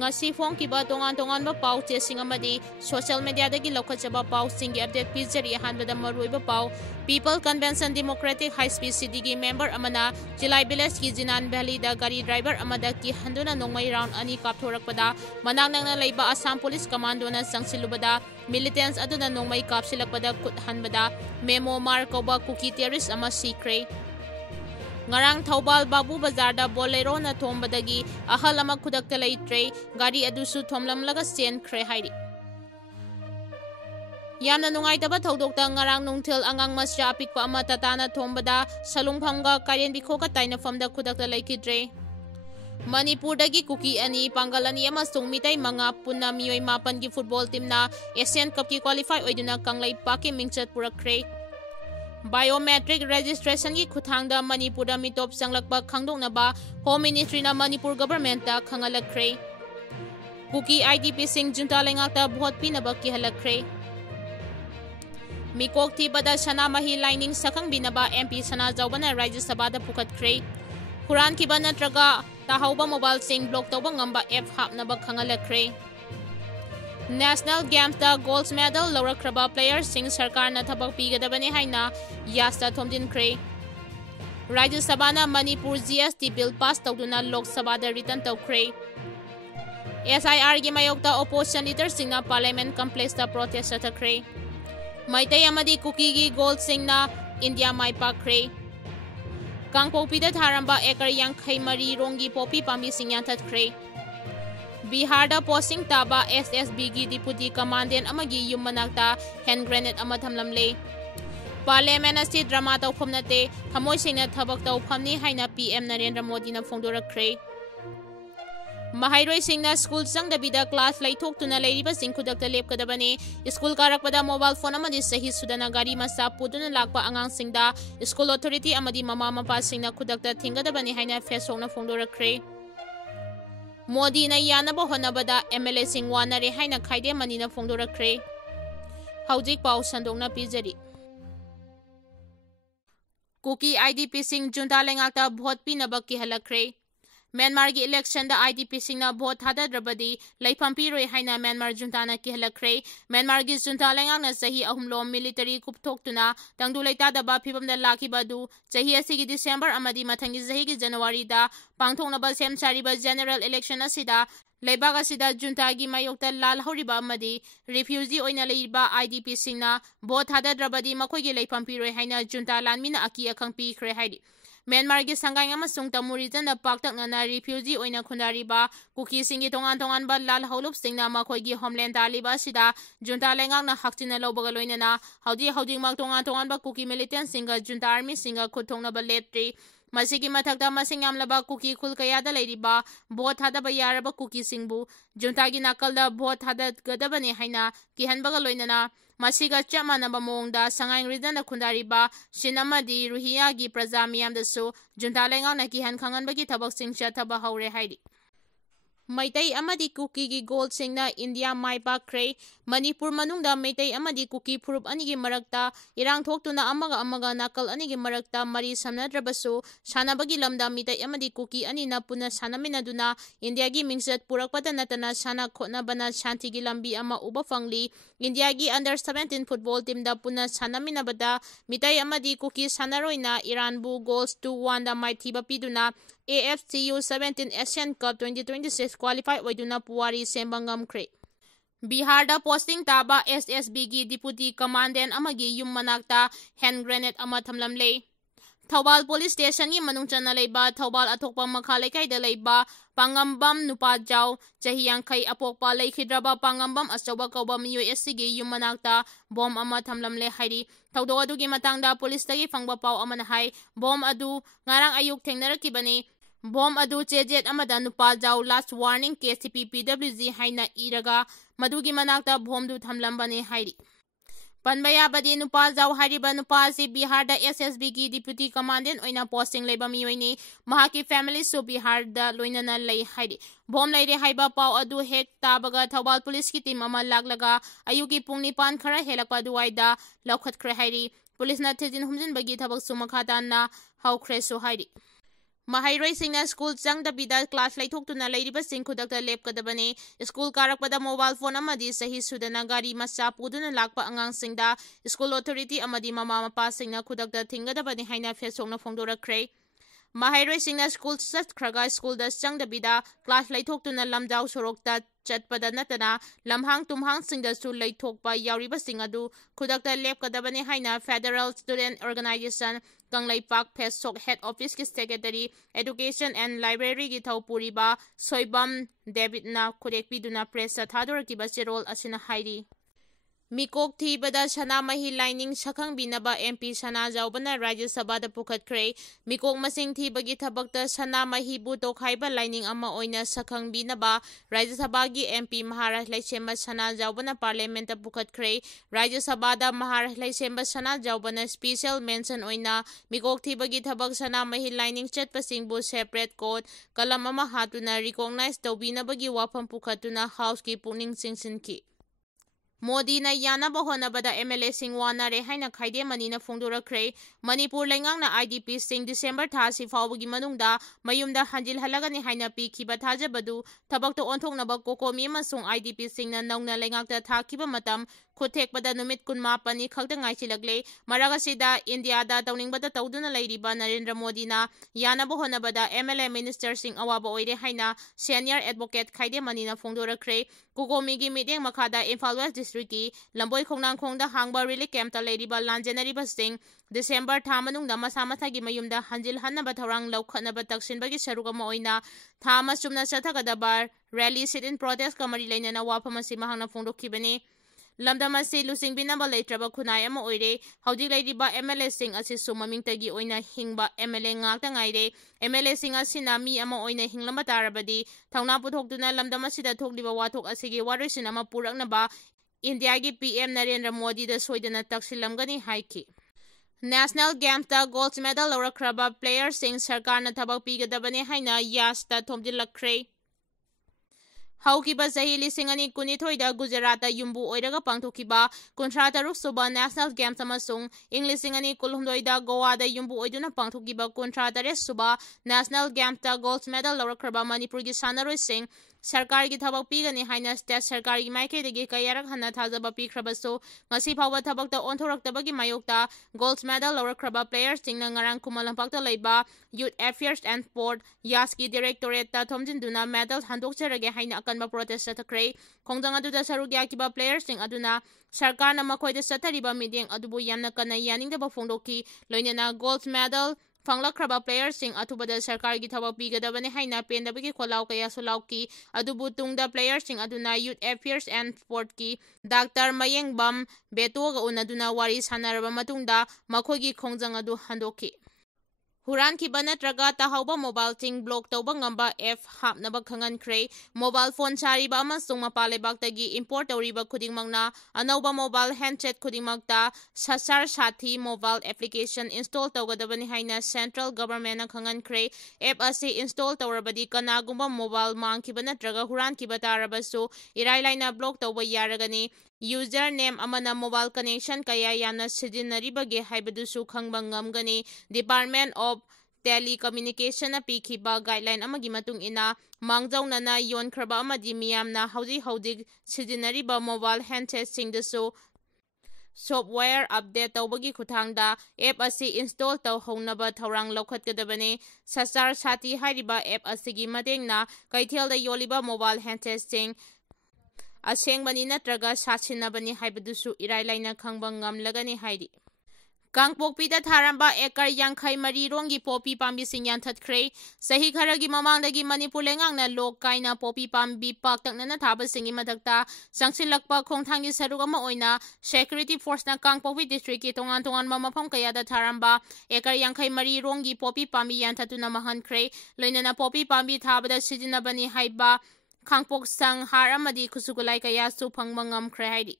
ngasi phongkiba tongan ba pau chesing amadi social media dagi lokhachaba pau singi update pizeri hanbada maruiba pau People Convention Democratic High Speed City member amana Chilai Village ki Jinan Valley da gari driver amada ki handuna Nongmei round ani kapthorakpada manang nangna leiba Assam Police Commando na sangsilubada militants aduna Nongmei kapsilakpada kut hanbada memo mar koba Kuki terrorist ama sikre ngarang Thaubal Babu Bazar da Bolero na thombadagi ahal ama khudakta leitre gari adusu thomlamlaga sen khre hairi Yamna nungaitaba thaudokta ngarang nungthil angang masja apikpa ama tatana thombada salungphamga karen bikhoka tainafamda khudakta Leikhidre Manipur dagi Kuki ani Pangalani amasung mitai manga punna miyoi mapan gi football team na Asian Cup ki qualify oiduna Kangla paki mingchat purakre Biometric registration ki khuthangda Manipur da mitop sanglakpa khangdoknaba Home Ministry na Manipur government ta khangalakre Kuki IDP sing Junta lengakta bhot pinaba ki halakre Mikok Tibada Sana Mahi Lining Sakang Binaba MP Sana Zaubana Rajya Sabha da Pukhatkre Quran Kiba natraga Tahauba Mobile Sing Block Tauba Ngamba F Hapnaba Khangalakre National Games da Gold Medal Lawrakraba Player Sing Sarkar na Thabak Pigadabani Haina Yasta Thomdinkre Rajya Sabha na Manipur GST Bill Pass Tauduna Lok Sabha da Return Taukre SIR gi Mayokta Opposition Leader Singna Parliament Complex da Protest Atakre Maitai amadi Kuki gi gold singna India mai pakre Kangpopi da tharamba ekar yankhai mari rongi popi pami singyan thatkre Bihar da posting taba SSB gi deputy commandant amagi yumanakta hand grenade ama thamlamle Parliament asi drama tawphomnate thamoi singna thabak tawphamni haina PM Narendra Modi na phongdorakre Mahairoi singna school sang dabida class laithok tuna leiriba singkhudakta lepkadabani school karakpada mobile phone amadi sahi sudana gari masa puduna lakpa angang singda school authority amadi mama mapa singna khudakta thingadabani haina Facebook na phongdorakre Modi na yanaba honabada MLA sing wanare haina khaide mani na phongdorakre Haujik pau sandongna pizari Kuki IDP sing Junta lengakta bhot pinaba ki halakre Myanmar gi election da IDP singna vote hadadrabadi laifampi roi haina Myanmar junta na ki halakre Myanmar gi junta lengang na sahi ahumlom military kupthok tuna tangdu leita da ba phibam da lakhi badu sahi asigi December amadi mathangi sahi gi January da pangthokna ba sem sari ba general election asida Leibaga sida junta gi mayokta lal horiba amadi refugee oina leiba IDP singna vote hadadrabadi makoi gi laifampi roi haina junta lanmina aki akhangpi khre haidi Myanmar gi sangai amasung Tammu region da paktakna na refugee oina khundariba Kuki singi tongan ba lal holup singna makhoi gi homeland taliba sida junta lengang na hakchina lobaga loinana haudi mak tongan ba Kuki militant singa junta army singa khuthongna ba letri masigi mathakta masing yamlaba Kuki khul kayada leiriba vote hadaba yaraba Kuki singbu junta gi nakalda vote hadagadabani haina kihanbaga loinana Masiga chamanaba mongda sangai region da khundariba sinamadi ruhiya gi praja miyam da su junta lengang na kihan khangan bagi thabak sing thaba haure haidi Maitai amadi Kuki gi gold singna India mai pakre Manipur manungda Maitai amadi Kuki phurup anigi marakta irang thoktuna amaga nakal anigi marakta mari samnadrabasu sanabagi lamda Mitai amadi Kuki ani na puna sanaminaduna India gi mingsat purakpada natana sana khotna bana shanti gi lambi ama uba fangli India gi under 17 football team da puna sanaminabada Mitai amadi Kuki sanaroina Iran bu goals 2-1 da mai thiba piduna AFCU 17 Asian Cup 2026 qualify oiduna puwari sembangam kre Bihar da posting taba SSB gi deputy commandant amagi yum manakta hand grenade ama thamlamle Thaubal police station gi manungchana leiba Thaubal athokpa makha lekai da leiba pangambam nupa jaw chahiyang khai apokpa Leikhidre pangambam asoba koba miyo SCG yum manakta bom ama thamlamle hairi thaudo adu gi matangda police tagi fangba pau amana hai bom adu ngarang ayuk thengnarakibani Bom adu chejet amada nupa jaw last warning KCP PWG haina iraga madugi manakta bom du thamlambane hairi Panbaya badi nupa jaw hariba nupa si Bihar da SSB gi deputy commandant oina posting leiba miyoini mahaki family so Bihar da loinana lei hairi bom leire haiba pau adu hek tabaga Thaubal police ki team ama laglaga ayugi pungni pan khara helakpa duwaida laukhatkre hairi police na thejin humjin bagi thabak sumakha na haukhre so hairi Mahairoi school changdabida class laithokhtuna leiribasing khudakta lepkadabane school karakpada mobile phone amadi sahi sudana gari macha puduna lakpa angangsingda school authority amadi mama mapasingna khudakta thingadabani haina fesokna phongdorakre Mahairoi school satkhraga school da changdabida class laithokhtuna lamjau sorokta chatpada natana lamhang tumhang singda su laithokpa yauribasing adu khudakta lepkadabani haina Federal Student Organization Kangla Park Pesok Head Office ki Secretary Education and Library ki Puriba Soibam David na Kurekpiduna Press Thadoraki Bachirol Asina Hairi Mikok Thibada Sanamahi Lining Sakang Binaba MP Sana Jaubana Rajya Sabha da Pukhatkre Mikok Masing Thibagi Thabakta Sanamahi Butok Haiba Lining Ama Oina Sakang Binaba Rajya Sabha gi MP Maharashtra Laichemba Sana Jaubana Parliament da Pukhatkre Rajya Sabha da Maharashtra Laichemba Sana Jaubana Special Mention Oina Mikok Thibagi Thabak Sanamahi Lining Chatpasingbu Separate Code Kalam Ama Hatuna Recognize Tawbinabagi Wafam Pukhatuna House ki Puning Singsinki Modi na yanaba honabada MLA sing wanare haina khaide manina phongdorakre Manipur lengang na IDP sing December thasi fawbagi manungda mayumda hanjil halagani haina pikhiba thajabadu thabakto onthoknaba kokomi amasung IDP sing na naungna lengakta thakiba matam Kuthekpada numit kunma pani khakta ngaichilagle maragasida India da tawningbada tawduna leiriba Narendra Modi na yanaba honabada MLA minister sing awaba oire haina senior advocate khaide manina phongdorakre kokomi gi meeting makhada Imphal West district ki lamboi khongnang khongda hangba relief camp ta leiriba lanjanariba sing December tha manungda masa masa gi mayumda hanjil hannaba thorang laukhanaba taksinbagi sarugama oina tha masumna chathagadabar rally sit in protest kamari leinana wafamasi mahangna phongdokhibani Lamdamasi Lusing Binaba Leitraba Kunai Ama Oire, Haudi Ladiba MLA Sing Asisu Mamingtagi Oina Hingba MLA Ngakta Ngaire, MLA Sing Asina Mi Ama Oina Hinglama Tarabadi, Tauna Puthokduna Lamdamasida Tokliba Watok Asigi Warisin Ama Puraknaba, Indiagi PM Narendra Modi the Soidana Taksilamgani Haiki. National Games da Gold Medal Lorakraba Player Sing Sarkarna Tabak Pigadabane Haina Yasta Tomdilakre. Haukiba Sahi Lisingani Kunitoida Gujarata Yumbu Oidaga Pangtokiba, Kuntrata Rusuba National Games Amasung, Inglisingani Kulumdoida Goa da Yumbu Oiduna Pangtokiba, Kuntrata Resuba, National Games da Gold Medal Lorakraba Manipuri Sanaroi Singh, Sarkar ki thabak pigani haina state sarkar gi maike degi kayarak hana thajaba pikhrabaso ngasi phawba thabak ta onthoroktabagi mayokta gold medal lorakraba players singna ngarang kumalampakta leiba youth affairs and sport yaski directorate ta thomjinduna medal handokcharage haina akanba protest thakre khongjang aduda sarugya kiba players sing aduna sarkar na makhoida sathariba meeting adubu yamna kana yaningdaba phongdoki loinana gold medal Fanglakraba players sing atubada sarkar gi thabak pigadabani haina pendabagi kholau kaya sulauki adubu tungda players sing aduna youth affairs and sport ki Dr. Mayengbam Betoga unaduna wari sanaraba matungda makhogi khongjang adu handoki Huran ki banatraga tahawba mobile ting block tawba ngamba F hapnaba khangankre mobile phone chariba amasung mapalebaktagi import tawriba khudingmangna anawba mobile handset khudingmakta sasar sathi mobile application install tawgadabani haina central government na khangankre app ase install tawrabadi kanagumba mobile mangkiba natraga huran ki batarabasu irailaina block tawba yaragani Username amana mobile connection kaya yana sijinaribage haibadusu khangba ngamgani Department of Telecommunication na pikhiba guideline amagi matung ina mangjawnana yonkraba amadi miyamna hauji sijinariba mobile handset singdasu software update tawbagi khuthangda app asi install tawhonaba thorang lokhatgadabane sasar sati hariba app asigi matengna kaithelda yoliba mobile handset sing Asengbani natraga sasinabani haibadusu irailaina khangba ngamlagani hairi Kangpokpida tharamba ekar yangkhai mari rongi popi pambi sing yanthatkre sahi kharagi mamangdagi Manipur lengangna lok kaina popi pambi paktaknana thaba singi madakta sangsilakpa khongthangi saruk ama oina security force na Kangpokpi district ki tongan mafam kayada tharamba ekar yangkhai mari rongi popi pambi yanthatuna mahankre loinana popi pambi thabada sijinabani haiba Kangpok sang haramadi kusugulai kaya su pangmangam krehidi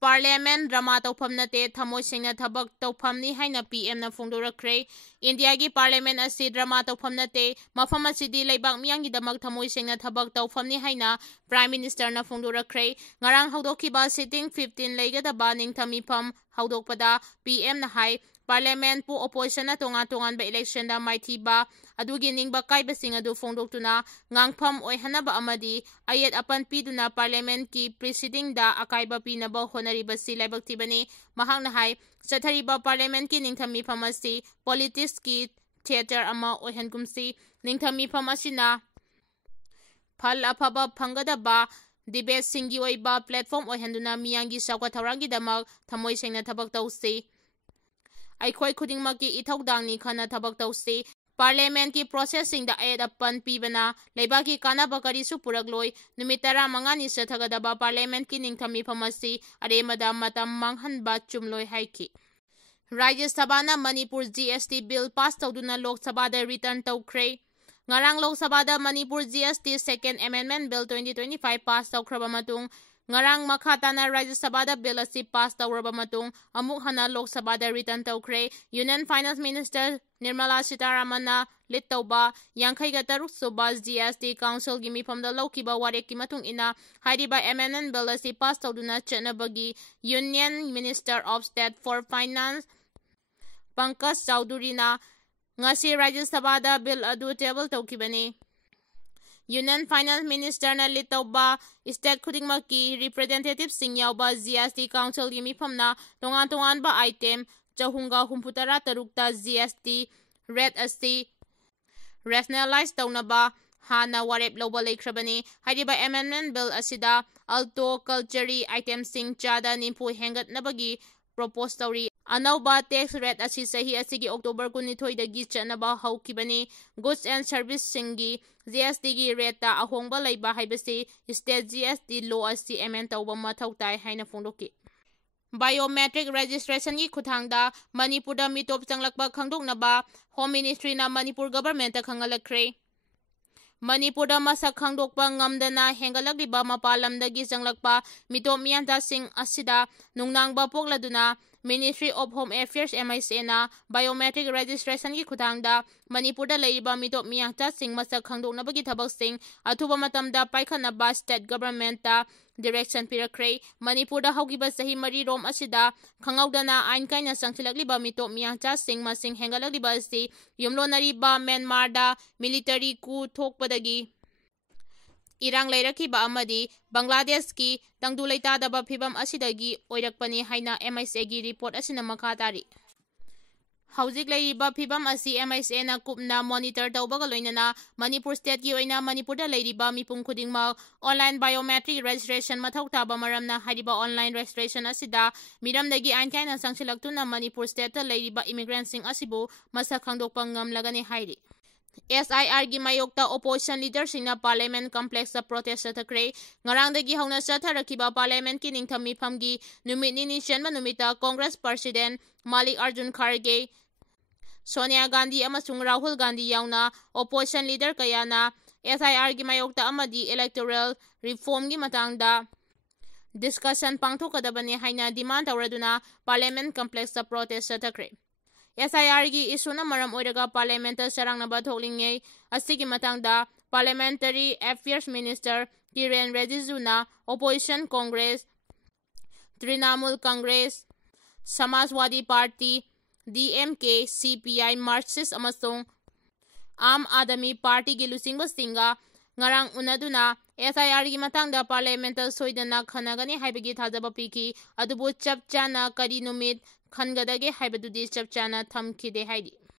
Parliament drama tawphamnate thamoi singna thabak tawphamni haina PM na phongdorakre India gi Parliament asi drama tawphamnate mafam asidi leibak miyangi damak thamoi singna thabak tawphamni haina Prime Minister na phongdorakre ngarang haudokiba sitting 15 leigadaba ningthamifam haudokpada PM na hai Parliament pu opposition na tongan-tongan ba election da maithiba adugi ningba kaibasing adu fongdoktuna ngangpham oihanaba amadi ayet apan piduna Parliament ki preceding da akaiba pinaba honariba si laibaktibani mahakna hai chathariba Parliament ki ningthami phamasi politics ki theater ama oihankumsi ningthami phamasina phal afaba phangadaba debate singi oiba platform oihanduna miyangi sakwa thaurangi damak thamoi sengna thabak tausi Aikhoi khudingmaki ithokdangni khana thabak tausi Parliament ki processing da ayat apan pibana leibaki kanaba karisu purakloi numit 15 ni sathagadaba Parliament ki ningthami phamasi aremada matam manghanba chumloi haiki Rajya Sabha na Manipur GST bill pass tawduna Lok Sabha da return tawkhre ngarang Lok Sabha da Manipur GST second amendment bill 2025 pass tawkhraba matung ngarang makhata na Rajya Sabha da bill asi pass tawraba matung amuk hana Lok Sabha da return tawkhre Union Finance Minister Nirmala Sitaraman na lit tawba 53 suba GST Council gi mifamda lawkiba warek ki matung ina haidiba amendment bill asi pass tawduna chatnabagi Union Minister of State for Finance Pankaj Chowdhury na ngasi Rajya Sabha da bill adu table tawkibani Union Finance Minister na litawba state khudingmaki representative sing yawba GST Council gi mifamna tongan-tongan ba item chahunga humputara tarukta GST rate asi rationalize tawnaba hana warep lawba leikrabani haidiba amendment bill asida alto culture item sing chada nimpu hengat nabagi propose tawri anauba tax rate asi sahi asigi October 12 dagi chanaba haukibani goods and service singi GST gi rate ta ahongba leiba haibasi state GST law asi amend tawba mathau tai haina fongdoki Biometric registration gi khuthangda Manipur da mitop changlakba khangdoknaba Home Ministry na Manipur government ta Kangla Manipur da masak khangdokpa ngamdana hengalakliba mapalamdagi changlakpa mitop miyanta sing asida nungnangba pokladuna Ministry of Home Affairs MIC na biometric registration gi khuthangda Manipur da leiba mitop miyanta sing masak khangdoknabagi thabak sing athuba matamda paikhanaba state government ta direction pirakre Manipur da haugiba sahi mari rom asida khangawdana ain kaina sangthilakliba mitop miyangcha sing masing hengalakliba si yumlonariba Myanmar da military coup thokpadagi irang leirakiba amadi Bangladesh ki tangdu leitadaba phibam asidagi oirakpani haina MIC gi report asina makhatari Haujik leiriba phibam asi MIC na kupna monitor tawbaga loinana Manipur state gi oina Manipur da leiriba mipum khudingma online biometric registration mathau taba maramna hariba online registration asida miramdagi ankaina sangsilaktuna Manipur state ta leiriba immigrant sing asibu masa khangdokpa ngamlagani hairi SIR gi mayokta opposition leaders singna parliament complex sa protest sathakre ngarangdagi hauna satharakiba parliament ki ningthami phamgi numit ni chenba numita Congress President Mallikarjun Kharge Sonia Gandhi amasung Rahul Gandhi yauna opposition leader kayana SIR gi mayokta amadi electoral reform gi matangda discussion pangthokadabani haina demand tawraduna parliament complex sa protest sathakre SIR gi isuna maram oiraga parliament sarangnaba thoklingei asigi matangda parliamentary affairs minister Kiren Rijiju na opposition congress Trinamool Congress Samajwadi Party DMK CPI Marxist amasung Aam Aadmi Party gi lusingba singa ngarang unaduna SIR gi matangda parliamental soidana khanagani haibagi thajaba piki adubu chapchana kari numit khangadage haibadudi chapchana thamkhide haidi